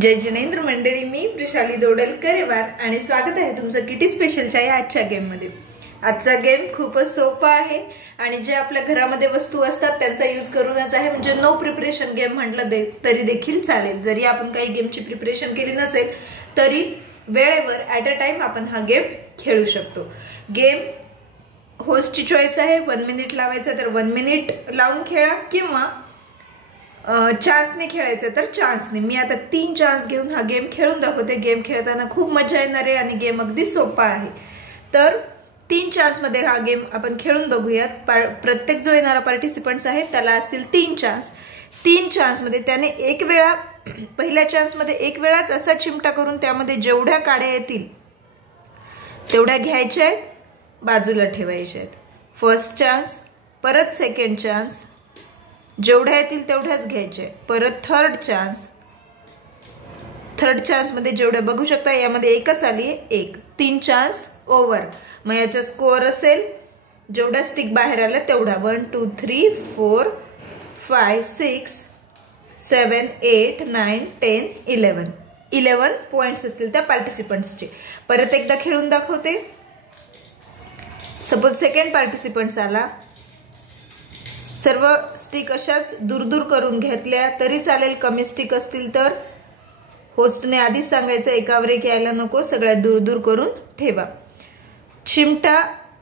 जय जिनेंद्र मंडळी, मी वृषाली दोडलकर आणि स्वागत आहे तुमचं किटी स्पेशलच्या या आजच्या गेम मध्ये। आजचा गेम खूपच सोपा आहे आणि जे आपल्या घरामध्ये वस्तू असतात त्यांचा यूज करूनच आहे, म्हणजे नो प्रिपरेशन गेम म्हटलं तरी देखील चालेल। जरी आपण काही गेमची प्रिपरेशन केली नसेल तरी वेळेवर ॲट अ टाइम आपण हा गेम खेळू शकतो। गेम होस्टची चॉईस आहे, 1 मिनिट लावायचा तर 1 मिनिट लावून खेळा किंवा चान्सने खेळायचं तर चान्सने। मी आता 3 चान्स घेऊन हा गेम खेळून दाखवते। गेम खेळताना खूप मजा येणार आहे आणि गेम अगदी सोपा आहे। तर 3 चान्स मध्ये हा गेम आपण खेळून बघूयात। प्रत्येक जो येणारा पार्टिसिपंट्स आहे त्याला असतील 3 चान्स। 3 चान्स मध्ये त्याने एक वेळा, पहिल्या चान्स मध्ये एक वेळाच असा चिमटा करून त्यामध्ये जेवढ्या काड्या येतील तेवढ्या घ्यायच्या आहेत, बाजूला ठेवायच्या आहेत। फर्स्ट चान्स, परत सेकंड चान्स, जेवढ्या येतील तेवढ्याच घ्यायचे, परत थर्ड चान्स। थर्ड चान्स मध्ये जेवढ्या बघू शकता यामध्ये एकच आली आहे, एक। 3 चान्स ओव्हर। मग याचा स्कोअर असेल जेवढा स्टिक बाहेर आला तेवढा। 1 2 3 4 5 6 7 8 9 10 11 पॉइंट्स असतील त्या पार्टिसिपंट्सचे। परत एकदा खेळून दाखवते। सपोज सेकंड पार्टिसिपंट्स आला, सर्व स्टिक अशाच दूर दूर करून घेतल्या तरी चालेल। कमी स्टिक असतील तर होस्टने आधीच सांगायचं एकावर एक यायला नको, सगळ्यात दूर दूर करून ठेवा। चिमटा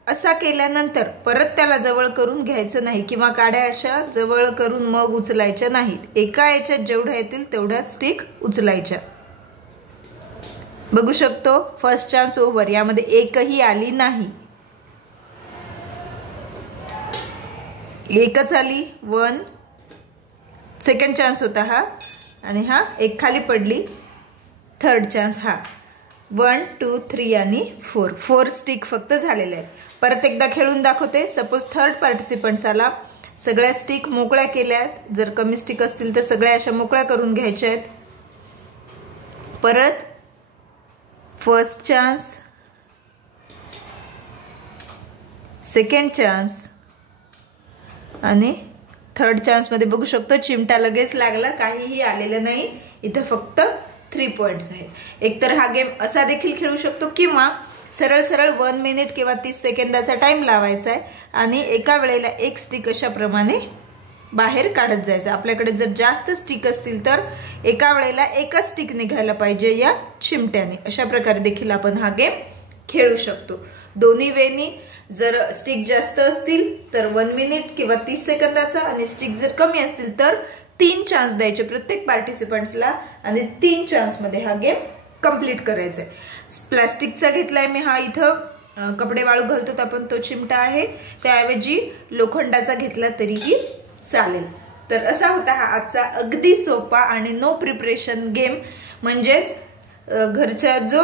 असा केल्यानंतर परत त्याला जवळ करून घ्यायचं नाही किंवा काड्या अशा जवळ करून मग उचलायच्या नाहीत। एका याच्यात जेवढ्या येतील तेवढ्या स्टिक उचलायच्या। बघू शकतो फर्स्ट चान्स ओव्हर, यामध्ये एकही आली नाही, एकच आली 1। सेकंड चान्स होता हा आणि हा एक खाली पडली। थर्ड चान्स हा 1 2 3 आणि 4 स्टिक फक्त झालेले आहेत। परत एकदा खेळून दाखवते। सपोज थर्ड पार्टिसिपंट्स आला, सगळ्या स्टिक मोकळ्या केल्यात, जर कमी स्टिक असतील तर सगळ्या अशा मोकळ्या करून घ्यायच्या आहेत। परत फर्स्ट चान्स, सेकंड चान्स आणि थर्ड चान्स मध्ये बघू शकतो चिमटा लगेच लागला, काहीही आलेलं नाही। इथं फक्त 3 पॉइंट्स आहेत। एकतर हा गेम असा देखील खेळू शकतो किंवा सरळ सरळ 1 मिनिट किंवा 30 सेकंदाचा टाइम लावायचा आहे आणि एका वेळेला एक स्टिक अशा प्रमाणे बाहेर काढत जायचं। आपल्याकडे जर जास्त स्टिक असतील तर एका वेळेला एकच स्टिक निघायला पाहिजे या चिमट्याने। अशा प्रकारे देखील आपण हा गेम खेळू शकतो। दोन्ही वेनी जर स्टिक जास्त असतील तर 1 मिनिट किंवा 30 सेकंदाचा आणि स्टिक जर कमी असतील तर 3 चान्स द्यायचे प्रत्येक पार्टिसिपंट्सला आणि 3 चान्स मध्ये हा गेम कंप्लीट करायचा आहे। प्लास्टिकचा घेतलाय मी हा, इथं कपडे वाळू घालतो आपण तो चिमटा आहे, त्याऐवजी लोखंडाचा घेतला तरीही चालेल। तर असा होता हा आजचा अगदी सोपा आणि नो प्रिपरेशन गेम, म्हणजेच घरच्या जो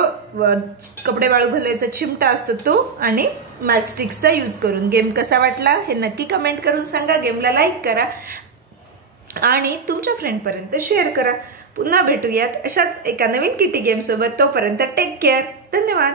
कपडे वाळू घालायचा चिमटा असतो तो आणि मॅटस्टिक्सचा यूज करून। गेम कसा वाटला हे नक्की कमेंट करून सांगा। गेमला लाईक करा आणि तुमच्या फ्रेंडपर्यंत शेअर करा। पुन्हा भेटूयात अशाच एका नवीन किटी गेम सोबत। तोपर्यंत टेक केअर, धन्यवाद।